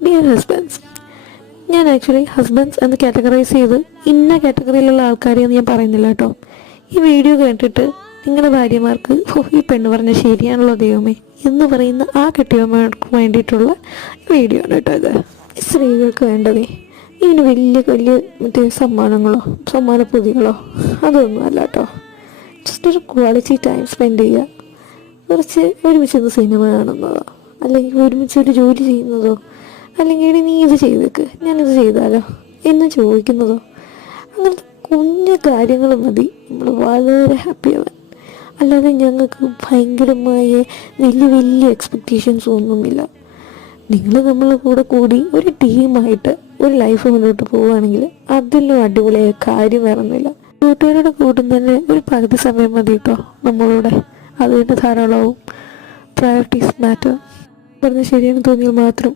Dear husbands, ഞാൻ actually husbands എന്ന് categorise ചെയ്ത് ഇന്ന കാറ്റഗറിയിലുള്ള ആൾക്കാരെയൊന്നും ഞാൻ പറയുന്നില്ല കേട്ടോ. ഈ വീഡിയോ കേട്ടിട്ട് നിങ്ങളുടെ ഭാര്യമാർക്ക് ഈ പെണ്ണ് പറഞ്ഞ ശരിയാണല്ലോ ദൈവമേ എന്ന് പറയുന്ന ആ കെട്ടിയമ്മക്ക് വേണ്ടിയിട്ടുള്ള വീഡിയോ ആണ് കേട്ടോ ഇത്. സ്ത്രീകൾക്ക് വേണ്ടതേ ഇതിന് വലിയ വലിയ മറ്റേ സമ്മാനപ്പൊതികളോ അതൊന്നും അല്ല കേട്ടോ. ജസ്റ്റ് ഒരു ക്വാളിറ്റി ടൈം സ്പെൻഡ് ചെയ്യുക, കുറച്ച് ഒരുമിച്ചൊന്ന് സിനിമ കാണുന്നതോ, അല്ലെങ്കിൽ ഒരുമിച്ച് ഒരു ജോലി ചെയ്യുന്നതോ, അല്ലെങ്കിൽ നീ ഇത് ചെയ്തേക്ക് ഞാനിത് ചെയ്താലോ എന്ന് ചോദിക്കുന്നതോ, അങ്ങനത്തെ കുഞ്ഞു കാര്യങ്ങൾ മതി നമ്മൾ വളരെ ഹാപ്പി ആവാൻ. അല്ലാതെ ഞങ്ങൾക്ക് ഭയങ്കരമായ വലിയ വലിയ എക്സ്പെക്റ്റേഷൻസ് ഒന്നുമില്ല. നിങ്ങൾ നമ്മളെ കൂടി ഒരു ടീമായിട്ട് ഒരു ലൈഫ് മുന്നോട്ട് പോവുകയാണെങ്കിൽ അതിലും അടിപൊളിയായ കാര്യം വേറൊന്നുമില്ല. കൂട്ടുകാരുടെ കൂടുന്നതിന് ഒരു പകുതി സമയം മതി കേട്ടോ നമ്മളോട്, അത് തന്നെ ധാരാളവും. Priorities matter. പറഞ്ഞ ശരിയാണെന്ന് തോന്നിയാൽ മാത്രം